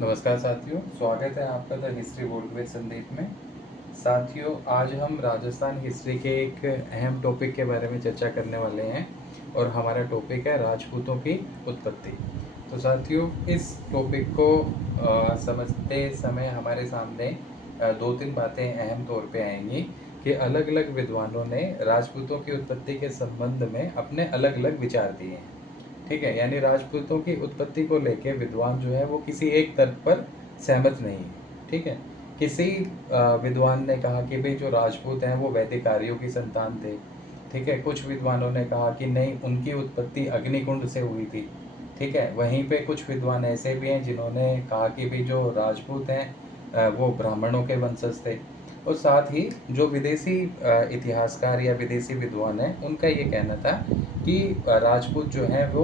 नमस्कार साथियों, स्वागत है आपका the history board with Sandeep में। साथियों, आज हम राजस्थान हिस्ट्री के एक अहम टॉपिक के बारे में चर्चा करने वाले हैं और हमारा टॉपिक है राजपूतों की उत्पत्ति। तो साथियों, इस टॉपिक को समझते समय हमारे सामने दो तीन बातें अहम तौर पे आएंगी कि अलग अलग विद्वानों ने राजपूतों की उत्पत्ति के संबंध में अपने अलग अलग विचार दिए हैं। ठीक है, यानी राजपूतों की उत्पत्ति को लेके विद्वान जो है वो किसी एक तर्क पर सहमत नहीं है। ठीक है, किसी विद्वान ने कहा कि भाई जो राजपूत हैं वो वैदिक आर्यों की संतान थे। ठीक है, कुछ विद्वानों ने कहा कि नहीं, उनकी उत्पत्ति अग्निकुंड से हुई थी। ठीक है, वहीं पे कुछ विद्वान ऐसे भी हैं जिन्होंने कहा कि भाई जो राजपूत हैं वो ब्राह्मणों के वंशज थे। और साथ ही जो विदेशी इतिहासकार या विदेशी विद्वान हैं उनका ये कहना था कि राजपूत जो हैं वो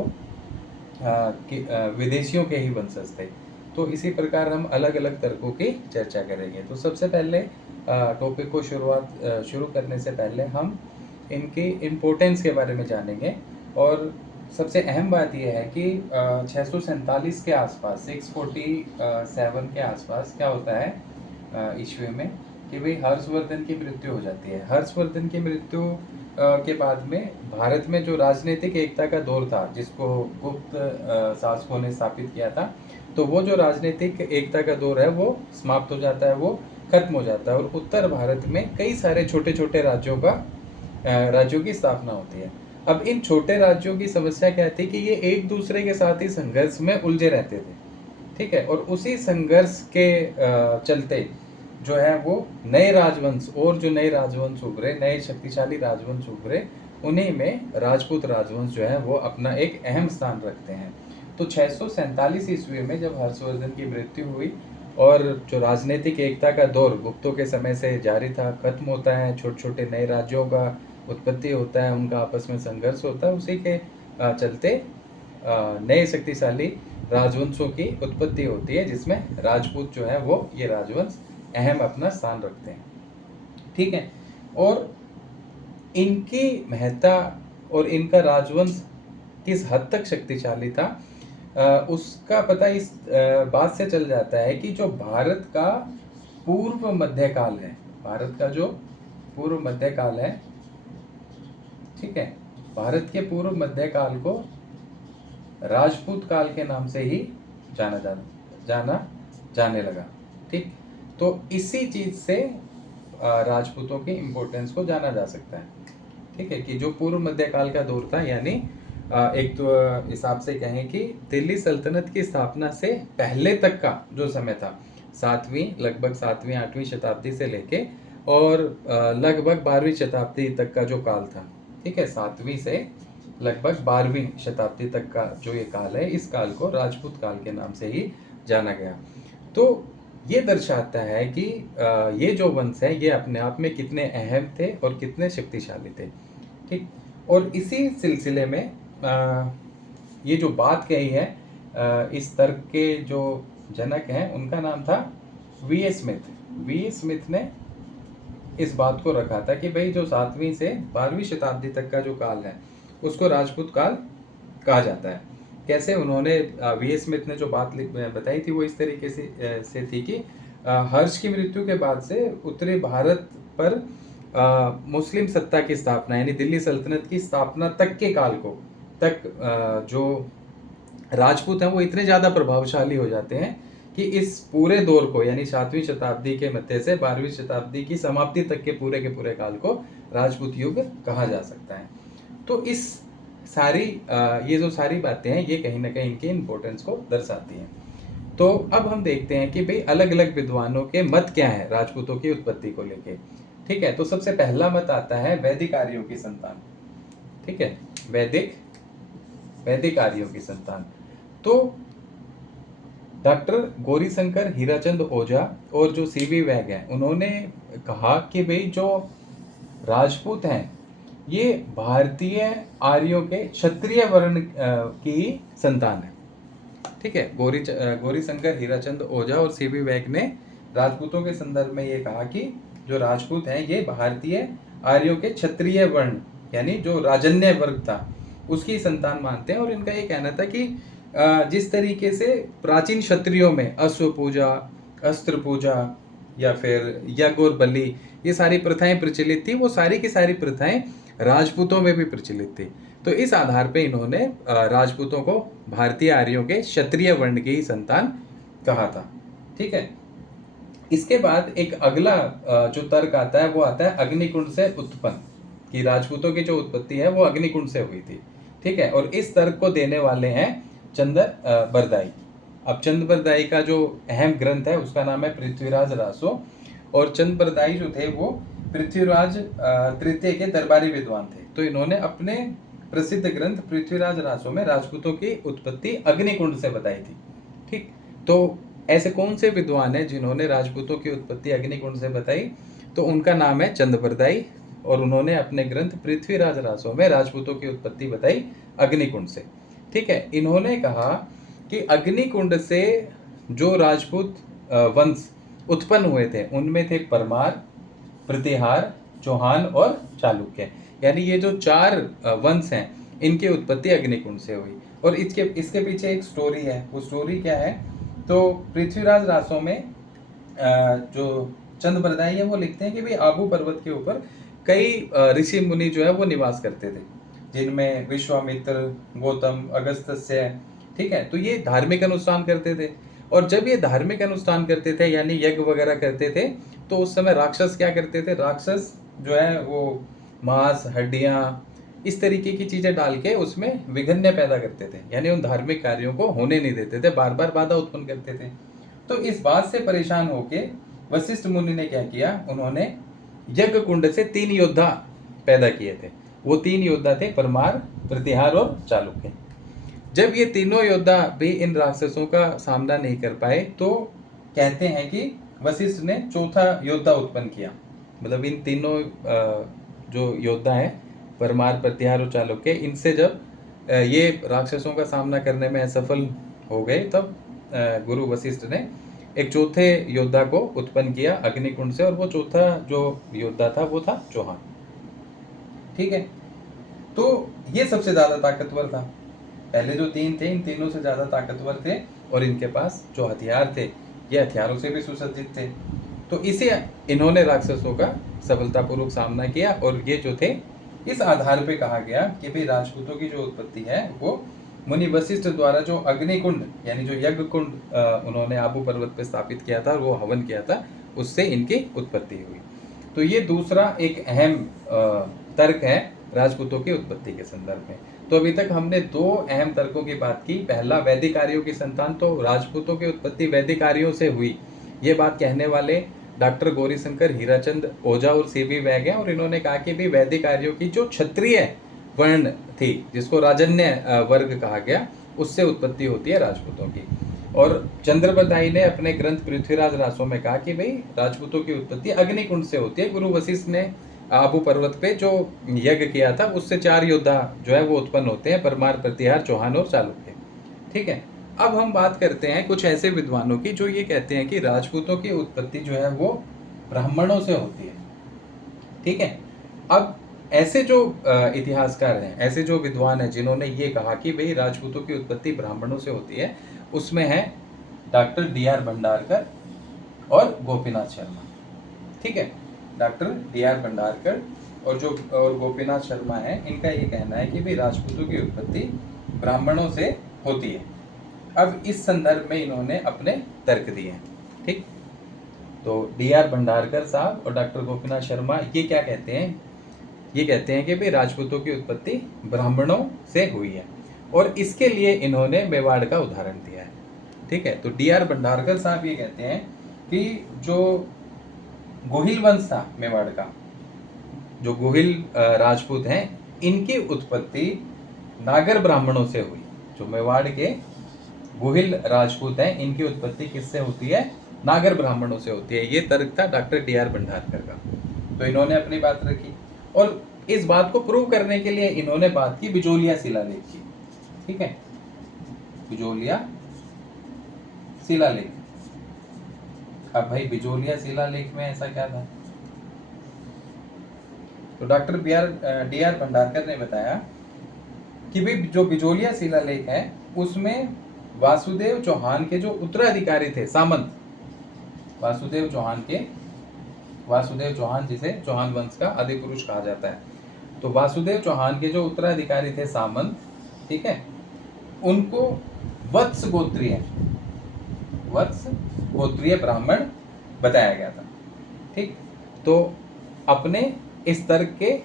विदेशियों के ही वंशज थे। तो इसी प्रकार हम अलग अलग तर्कों की चर्चा करेंगे। तो सबसे पहले टॉपिक को शुरू करने से पहले हम इनकी इम्पोर्टेंस के बारे में जानेंगे। और सबसे अहम बात यह है कि 647 के आसपास, 647 के आसपास क्या होता है ईस्वी में कि भाई हर्षवर्धन की मृत्यु हो जाती है। हर्षवर्धन की मृत्यु के बाद में भारत में जो राजनीतिक एकता का दौर था जिसको गुप्त शासकों ने स्थापित किया था, तो वो जो राजनीतिक एकता का दौर है वो समाप्त हो जाता है, वो खत्म हो जाता है और उत्तर भारत में कई सारे छोटे छोटे राज्यों की स्थापना होती है। अब इन छोटे राज्यों की समस्या क्या थी कि ये एक दूसरे के साथ ही संघर्ष में उलझे रहते थे। ठीक है, और उसी संघर्ष के चलते जो है वो नए राजवंश, और जो नए राजवंश उभरे, नए शक्तिशाली राजवंश उभरे, उन्हीं में राजपूत राजवंश जो है वो अपना एक अहम स्थान रखते हैं। तो 647 ईस्वी में जब हर्षवर्धन की मृत्यु हुई और जो राजनीतिक एकता का दौर गुप्तों के समय से जारी था, खत्म होता है, छोटे छोटे नए राज्यों का उत्पत्ति होता है, उनका आपस में संघर्ष होता है, उसी के चलते नए शक्तिशाली राजवंशों की उत्पत्ति होती है जिसमें राजपूत जो है वो ये राजवंश अहम अपना स्थान रखते हैं। ठीक है, और इनकी महत्ता और इनका राजवंश किस हद तक शक्तिशाली था उसका पता इस बात से चल जाता है कि जो भारत का पूर्व मध्यकाल है, भारत का जो पूर्व मध्यकाल है, ठीक है, भारत के पूर्व मध्यकाल को राजपूत काल के नाम से ही जाना जाने लगा। ठीक, तो इसी चीज से राजपूतों की इंपॉर्टेंस को जाना जा सकता है। ठीक है, कि जो पूर्व मध्यकाल का दौर था, यानी एक तो हिसाब से कहें कि दिल्ली सल्तनत की स्थापना से पहले तक का जो समय था, लगभग सातवीं आठवीं शताब्दी से लेके और लगभग 12वीं शताब्दी तक का जो काल था। ठीक है, 7वीं से लगभग 12वीं शताब्दी तक का जो ये काल है, इस काल को राजपूत काल के नाम से ही जाना गया। तो ये दर्शाता है कि ये जो वंश है ये अपने आप में कितने अहम थे और कितने शक्तिशाली थे। ठीक, और इसी सिलसिले में ये जो बात कही है, इस तर्क के जो जनक हैं उनका नाम था वी.एस. स्मिथ। वी.एस. स्मिथ ने इस बात को रखा था कि भाई जो 7वीं से 12वीं शताब्दी तक का जो काल है उसको राजपूत काल कहा जाता है। कैसे? उन्होंने वी.एस. स्मिथ ने जो बात बताई थी वो इस तरीके से थी कि हर्ष की मृत्यु के बाद से उत्तरी भारत पर मुस्लिम सत्ता की स्थापना, यानी दिल्ली सल्तनत की स्थापना तक के काल को जो राजपूत हैं वो इतने ज़्यादा प्रभावशाली हो जाते हैं कि इस पूरे दौर को, यानी 7वीं शताब्दी के मध्य से 12वीं शताब्दी की समाप्ति तक के पूरे काल को राजपूत युग कहा जा सकता है। तो इस ये जो सारी बातें हैं ये कहीं ना कहीं इनके इम्पोर्टेंस को दर्शाती हैं। तो अब हम देखते हैं कि भाई अलग अलग विद्वानों के मत क्या है राजपूतों की उत्पत्ति को लेके। ठीक है, तो सबसे पहला मत आता है वैदिक आर्यों की संतान। ठीक है, वैदिक आर्यों की संतान। तो डॉक्टर गौरीशंकर हीराचंद ओझा और जो सीवी वैग हैं उन्होंने कहा कि भाई जो राजपूत हैं ये भारतीय आर्यों के क्षत्रिय वर्ण की संतान है। ठीक है, गौरीशंकर हीराचंद ओझा और सीवी वैग ने राजपूतों के संदर्भ में ये कहा कि जो राजपूत हैं ये भारतीय आर्यों के क्षत्रिय वर्ण, यानी जो राजन्य वर्ग था उसकी संतान मानते हैं। और इनका ये कहना था कि जिस तरीके से प्राचीन क्षत्रियों में अश्व पूजा, अस्त्र पूजा या फिर यज्ञ और बलि, ये सारी प्रथाएं प्रचलित थी, वो सारी की सारी प्रथाएं राजपूतों में भी प्रचलित थी। तो इस आधार पे इन्होंने राजपूतों को भारतीय आर्यों के क्षत्रिय वर्ण की ही संतान कहा था। ठीक है। इसके बाद एक अगला जो तर्क आता है वो आता है अग्निकुंड से उत्पन्न, कि राजपूतों की जो उत्पत्ति है वो अग्निकुंड से हुई थी। ठीक है। और इस तर्क को देने वाले हैं चंद्र बरदाई। अब चंद्र बरदाई का जो अहम ग्रंथ है उसका नाम है पृथ्वीराज रासो, और चंद्र बरदाई जो थे वो पृथ्वीराज तृतीय के दरबारी विद्वान थे। तो इन्होंने अपने प्रसिद्ध ग्रंथ पृथ्वीराज रासो में राजपूतों की उत्पत्ति अग्निकुंड से बताई थी। ठीक। तो ऐसे कौन से विद्वान हैं जिन्होंने राजपूतों की उत्पत्ति अग्निकुंड से बताई? तो उनका नाम है चंद्र बरदाई, और उन्होंने अपने ग्रंथ पृथ्वीराज रासो में राजपूतों की उत्पत्ति बताई अग्निकुंड से। ठीक है। इन्होंने कहा कि अग्निकुंड से जो राजपूत वंश उत्पन्न हुए थे उनमें थे परमार, प्रतिहार, चौहान और चालुक्य। यानी ये जो 4 वंश हैं इनकी उत्पत्ति अग्निकुंड से हुई। और इसके पीछे एक स्टोरी है। वो स्टोरी क्या है? तो पृथ्वीराज रासो में जो चंद्र बरदाई है वो लिखते हैं कि भाई आबू पर्वत के ऊपर कई ऋषि मुनि जो है वो निवास करते थे, जिनमें विश्वामित्र, गौतम, अगस्त्य। ठीक है। तो ये धार्मिक अनुष्ठान करते थे, और जब ये धार्मिक अनुष्ठान करते थे यानी यज्ञ वगैरह करते थे, तो उस समय राक्षस क्या करते थे? राक्षस जो है वो मांस, हड्डियां, इस तरीके की चीजें डाल के उसमें विघन्य पैदा करते थे, यानी उन धार्मिक कार्यों को होने नहीं देते थे, बार बार बाधा उत्पन्न करते थे। तो इस बात से परेशान होके वशिष्ठ मुनि ने क्या किया? उन्होंने यज्ञ कुंड से 3 योद्धा पैदा किए थे। वो 3 योद्धा थे परमार, प्रतिहार और चालुक्य। जब ये तीनों योद्धा भी इन राक्षसों का सामना नहीं कर पाए, तो कहते हैं कि वशिष्ठ ने चौथा योद्धा उत्पन्न किया। मतलब इन तीनों जो योद्धा हैं परमार, प्रतिहार और चालुक्य, इनसे जब ये राक्षसों का सामना करने में असफल हो गए, तब गुरु वशिष्ठ ने एक चौथे योद्धा को उत्पन्न किया अग्निकुंड से, और वो चौथा जो योद्धा था वो था चौहान। ठीक है। तो ये सबसे ज्यादा ताकतवर था। पहले जो 3 थे इन तीनों से ज्यादा ताकतवर थे, और इनके पास जो हथियार थे ये हथियारों से भी सुसज्जित थे। तो इसे इन्होंने राक्षसों का सफलतापूर्वक सामना किया, और ये जो थे इस आधार पे कहा गया कि भाई राजपूतों की जो उत्पत्ति है वो मुनि वशिष्ठ द्वारा जो अग्निकुंड यानी जो यज्ञ कुंड उन्होंने आबू पर्वत पे स्थापित किया था और वो हवन किया था, उससे इनकी उत्पत्ति हुई। तो ये दूसरा एक अहम तर्क है राजपूतों की उत्पत्ति के संदर्भ में। तो अभी तक हमने 2 अहम तर्कों की बात की। पहला, वैदिक आर्यों की संतान, तो राजपूतों की उत्पत्ति वैदिक आर्यों से हुई, ये बात कहने वाले डॉक्टर गौरीशंकर हीराचंद ओझा और सीवी वैग हैं। और इन्होंने कहा कि भी वैदिक आर्यों की जो क्षत्रिय वर्ण थी, जिसको राजन्य वर्ग कहा गया, उससे उत्पत्ति होती है राजपूतों की। और चंद्र बरदाई ने अपने ग्रंथ पृथ्वीराज रासो में कहा कि भाई राजपूतों की उत्पत्ति अग्निकुंड से होती है। गुरु वशिष्ठ ने आबू पर्वत पे जो यज्ञ किया था उससे 4 योद्धा जो है वो उत्पन्न होते हैं, परमार, प्रतिहार, चौहान और चालुक्य। ठीक है। अब हम बात करते हैं कुछ ऐसे विद्वानों की जो ये कहते हैं कि राजपूतों की उत्पत्ति जो है वो ब्राह्मणों से होती है। ठीक है। अब ऐसे जो इतिहासकार हैं, ऐसे जो विद्वान हैं जिन्होंने ये कहा कि भाई राजपूतों की उत्पत्ति ब्राह्मणों से होती है, उसमें है डॉक्टर डी.आर. भंडारकर और गोपीनाथ शर्मा। ठीक है। Doctor DR. भंडारकर और गोपीनाथ शर्मा है, इनका ये कहना है कि भाई राजपूतों की उत्पत्ति ब्राह्मणों से होती है। अब इस संदर्भ में इन्होंने अपने तर्क दिए हैं। ठीक। तो डी.आर. भंडारकर साहब और डॉक्टर गोपीनाथ शर्मा ये क्या कहते हैं? ये कहते हैं कि भाई राजपूतों की उत्पत्ति ब्राह्मणों से हुई है, और इसके लिए इन्होंने मेवाड़ का उदाहरण दिया है। ठीक है। तो डी.आर. भंडारकर साहब ये कहते हैं कि जो गोहिल वंश था मेवाड़ का, जो गोहिल राजपूत हैं, इनकी उत्पत्ति नागर ब्राह्मणों से हुई। जो मेवाड़ के गोहिल राजपूत हैं, इनकी उत्पत्ति किससे होती है? नागर ब्राह्मणों से होती है। ये तर्क था डॉक्टर डी.आर. भंडारकर का। तो इन्होंने अपनी बात रखी, और इस बात को प्रूव करने के लिए इन्होंने बात की बिजोलिया शिलालेख की। ठीक है। बिजोलिया शिलालेख। अब भाई बिजोलिया शिलालेख में ऐसा क्या था? तो डॉक्टर डी.आर. भंडारकर ने बताया कि भाई जो बिजोलिया शिलालेख है उसमें वासुदेव चौहान के जो उत्तराधिकारी थे सामंत, वासुदेव चौहान जिसे चौहान वंश का आदि पुरुष कहा जाता है, तो वासुदेव चौहान के जो उत्तराधिकारी थे सामंत, ठीक है, उनको वत्स गोत्रीय ब्राह्मण बताया गया था। ठीक, तो अपने इस तर्क के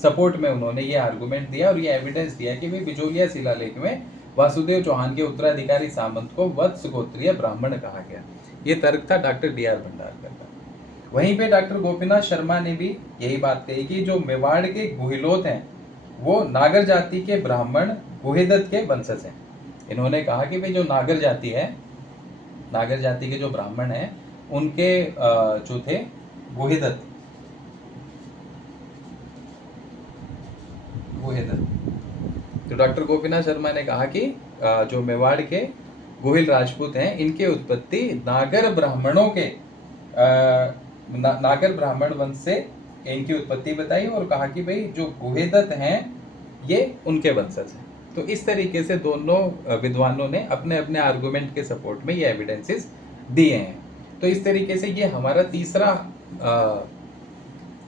सपोर्ट में उन्होंने ये आर्गुमेंट दिया और ये एविडेंस दिया कि भाई बिजोलिया शिलालेख में वासुदेव चौहान के उत्तराधिकारी सामंत को वत्स गोत्रीय ब्राह्मण कहा गया। ये तर्क था डॉक्टर डी आर भंडारकर का। वहीं पे डॉक्टर गोपीनाथ शर्मा ने भी यही बात कही कि जो मेवाड़ के गुहिलोत हैं वो नागर जाति के ब्राह्मण गुहेदत्त के वंशज हैं। इन्होंने कहा कि भाई जो नागर जाति है, नागर जाति के जो ब्राह्मण हैं उनके जो थे गुहेदत्त, तो डॉक्टर गोपीनाथ शर्मा ने कहा कि जो मेवाड़ के गोहिल राजपूत हैं इनके उत्पत्ति नागर ब्राह्मणों के नागर ब्राह्मण वंश से इनकी उत्पत्ति बताई और कहा कि भाई जो गुहेदत्त हैं ये उनके वंशज हैं। तो इस तरीके से दोनों विद्वानों ने अपने अपने आर्गुमेंट के सपोर्ट में ये एविडेंसेस दिए हैं। तो इस तरीके से ये हमारा तीसरा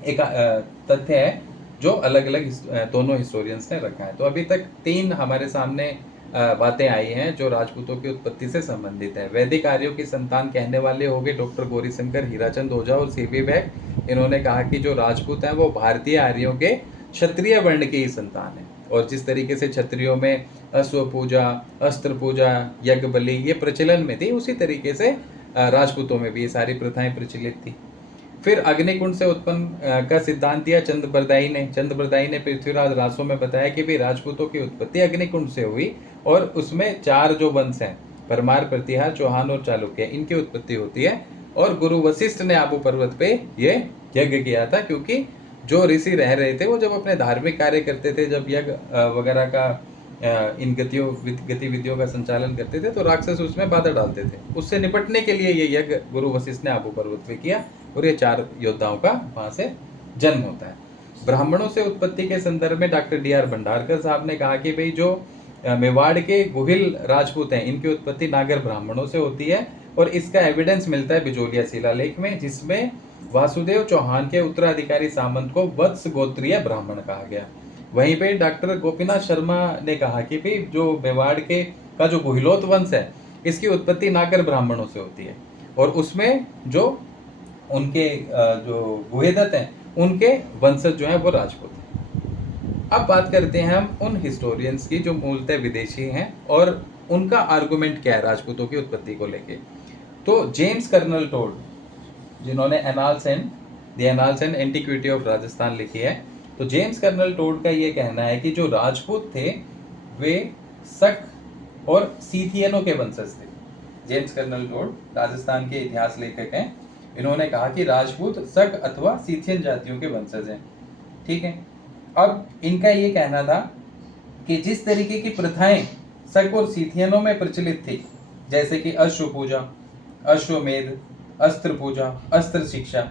एक तथ्य है जो अलग अलग दोनों हिस्टोरियंस ने रखा है। तो अभी तक 3 हमारे सामने बातें आई हैं जो राजपूतों की उत्पत्ति से संबंधित है। वैदिक आर्यों की संतान कहने वाले हो गए डॉक्टर गौरीशंकर, हीराचंद ओझा और सीबी बैग। इन्होंने कहा कि जो राजपूत हैं वो भारतीय आर्यों के क्षत्रिय वर्ण की ही संतान है, और जिस तरीके से क्षत्रियों में अश्व पूजा, अस्त्र पूजा, यज्ञ बलि ये प्रचलन में थी, उसी तरीके से राजपूतों में भी ये सारी प्रथाएं प्रचलित थी। फिर अग्निकुंड से उत्पन्न का सिद्धांत दिया चंद्रबरदाई ने पृथ्वीराज रासो में बताया कि भी राजपूतों की उत्पत्ति अग्निकुंड से हुई और उसमें 4 जो वंश हैं, परमार, प्रतिहार, चौहान और चालुक्य, इनकी उत्पत्ति होती है। और गुरु वशिष्ठ ने आबू पर्वत पे ये यज्ञ किया था, क्योंकि जो ऋषि रह रहे थे वो जब अपने धार्मिक कार्य करते थे, जब यज्ञ वगैरह का इन गतिविधियों का संचालन करते थे तो राक्षस उसमें बाधा डालते थे। उससे निपटने के लिए ये यज्ञ गुरु वशिष्ठ ने आबू पर्वत पे किया और ये 4 योद्धाओं का वहां से जन्म होता है। ब्राह्मणों से उत्पत्ति के संदर्भ में डॉक्टर डी आर भंडारकर साहब ने कहा कि भाई जो मेवाड़ के गुहिल राजपूत हैं इनकी उत्पत्ति नागर ब्राह्मणों से होती है, और इसका एविडेंस मिलता है बिजोलिया शिलालेख में, जिसमें वासुदेव चौहान के उत्तराधिकारी सामंत को वत्स गोत्रीय ब्राह्मण कहा गया। वहीं पे डॉक्टर गोपीनाथ शर्मा ने कहा कि भाई जो मेवाड़ के का जो गुहिलोत वंश है इसकी उत्पत्ति नागर ब्राह्मणों से होती है, और उसमें जो उनके जो गुहेदत्त हैं उनके वंशज जो हैं वो राजपूत हैं। अब बात करते हैं हम उन हिस्टोरियंस की जो मूलतः विदेशी हैं और उनका आर्गुमेंट क्या है राजपूतों की उत्पत्ति को लेके। तो जेम्स कर्नल टोड, जिन्होंने annals and antiquity of Rajasthan लिखी है, तो जेम्स कर्नल टोड का ये कहना है कि जो राजपूत थे वे शक और सीथियनों के वंशज थे। जेम्स कर्नल टोड राजस्थान के इतिहास लेखक हैं। इन्होंने कहा कि राजपूत शक अथवा सीथियन जातियों के वंशज हैं। ठीक है, अब इनका ये कहना था कि जिस तरीके की प्रथाएं शक और सीथियनों में प्रचलित थी, जैसे कि अश्व पूजा, अश्वमेध, अस्त्र पूजा, अस्त्र शिक्षा,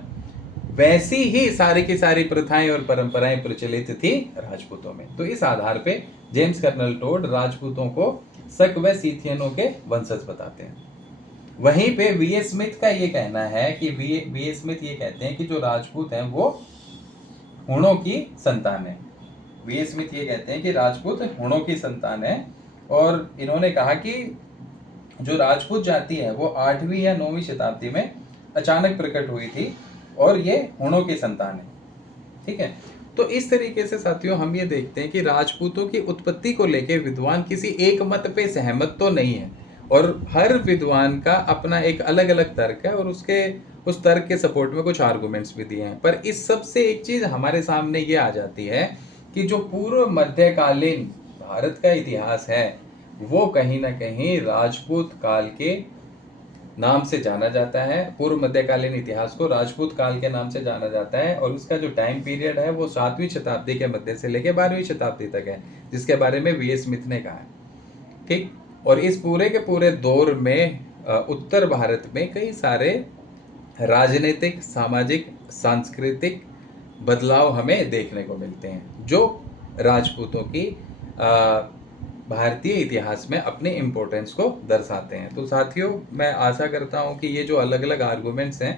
वैसी ही सारी की सारी प्रथाएं और परंपराएं प्रचलित थी राजपूतों में। तो इस आधार पे जेम्स कर्नल टोड राजपूतों को शक व सीथियनों के वंशज बताते हैं। वहीं पे वी.ए. स्मिथ का ये कहना है कि वी.ए. स्मिथ ये कहते हैं कि जो राजपूत हैं वो हुणों की संतान है। वी.ए. स्मिथ ये कहते हैं कि राजपूत हुणों की संतान है, और इन्होंने कहा कि जो राजपूत जाति है वो 8वीं या 9वीं शताब्दी में अचानक प्रकट हुई थी और ये हुणों की संतान है। ठीक है, तो इस तरीके से साथियों हम ये देखते हैं कि राजपूतों की उत्पत्ति को लेकर विद्वान किसी एक मत पे सहमत तो नहीं है, और हर विद्वान का अपना एक अलग अलग तर्क है, और उस तर्क के सपोर्ट में कुछ आर्गुमेंट्स भी दिए हैं। पर इस सब से एक चीज हमारे सामने ये आ जाती है कि जो पूर्व मध्यकालीन भारत का इतिहास है वो कहीं ना कहीं राजपूत काल के नाम से जाना जाता है। पूर्व मध्यकालीन इतिहास को राजपूत काल के नाम से जाना जाता है, और उसका जो टाइम पीरियड है वो 7वीं शताब्दी के मध्य से लेकर 12वीं शताब्दी तक है, जिसके बारे में वी.ए. स्मिथ ने कहा है। ठीक, और इस पूरे के पूरे दौर में उत्तर भारत में कई सारे राजनीतिक, सामाजिक, सांस्कृतिक बदलाव हमें देखने को मिलते हैं, जो राजपूतों की भारतीय इतिहास में अपने इम्पोर्टेंस को दर्शाते हैं। तो साथियों, मैं आशा करता हूँ कि ये जो अलग अलग आर्गूमेंट्स हैं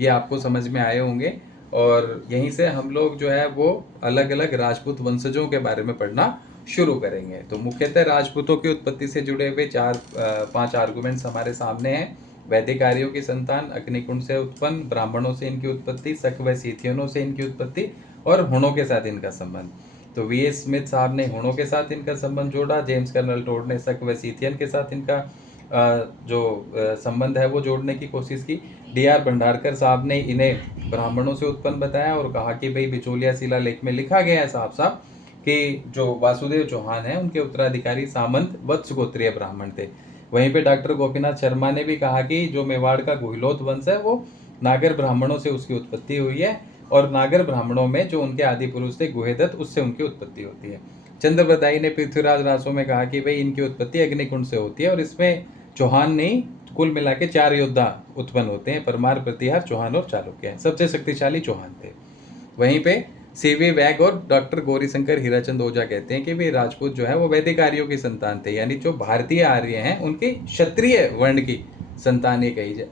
ये आपको समझ में आए होंगे, और यहीं से हम लोग जो है वो अलग अलग राजपूत वंशजों के बारे में पढ़ना शुरू करेंगे। तो मुख्यतः राजपूतों की उत्पत्ति से जुड़े हुए 4-5 आर्गूमेंट्स हमारे सामने हैं। वैदिक आर्यों की संतान, अग्निकुंड से उत्पन्न, ब्राह्मणों से इनकी उत्पत्ति, शक व सीथियनों से इनकी उत्पत्ति, और हुणों के साथ इनका संबंध। तो वी.एस. स्मिथ साहब ने हुणों के साथ इनका संबंध जोड़ा, जेम्स कर्नल टोड ने शक व सीथियन के साथ इनका संबंध है वो जोड़ने की कोशिश की। डी.आर. भंडारकर साहब ने इन्हें ब्राह्मणों से उत्पन्न बताया और कहा कि भाई बिचौलिया शिलालेख में लिखा गया है साफ साफ कि जो वासुदेव चौहान है उनके उत्तराधिकारी सामंत वत्स गोत्रीय ब्राह्मण थे। वहीं पे डॉक्टर गोपीनाथ शर्मा ने भी कहा कि जो मेवाड़ का गुहिलोत वंश है वो नागर ब्राह्मणों से उसकी उत्पत्ति हुई है, और नागर ब्राह्मणों में जो उनके आदि पुरुष थे गुहेदत्त, उससे उनकी उत्पत्ति होती है। चंद्रबदाई ने पृथ्वीराज रासो में कहा कि भाई इनकी उत्पत्ति अग्निकुंड से होती है, और इसमें चौहान नहीं, कुल मिला के 4 योद्धा उत्पन्न होते हैं, परमार, प्रतिहार, चौहान और चालुक्य। सबसे शक्तिशाली चौहान थे। वहीं पे सीवी वैग और डॉक्टर गौरीशंकर हीराचंद ओझा कहते हैं कि वे राजपूत जो है वो वैदिक आर्यों की संतान थे, यानी जो भारतीय आर्य हैं उनके क्षत्रिय वर्ण की संतान ये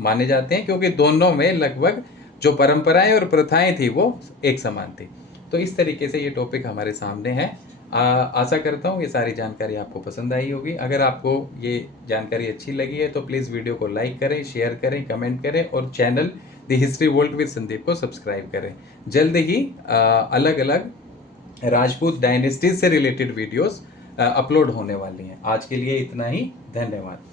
माने जाते हैं, क्योंकि दोनों में लगभग जो परंपराएं और प्रथाएं थी वो एक समान थी। तो इस तरीके से ये टॉपिक हमारे सामने है। आशा करता हूँ ये सारी जानकारी आपको पसंद आई होगी। अगर आपको ये जानकारी अच्छी लगी है तो प्लीज़ वीडियो को लाइक करें, शेयर करें, कमेंट करें, और channel the history world with Sandeep को सब्सक्राइब करें। जल्द ही अलग अलग राजपूत डायनेस्टीज से रिलेटेड वीडियोस अपलोड होने वाली हैं। आज के लिए इतना ही। धन्यवाद।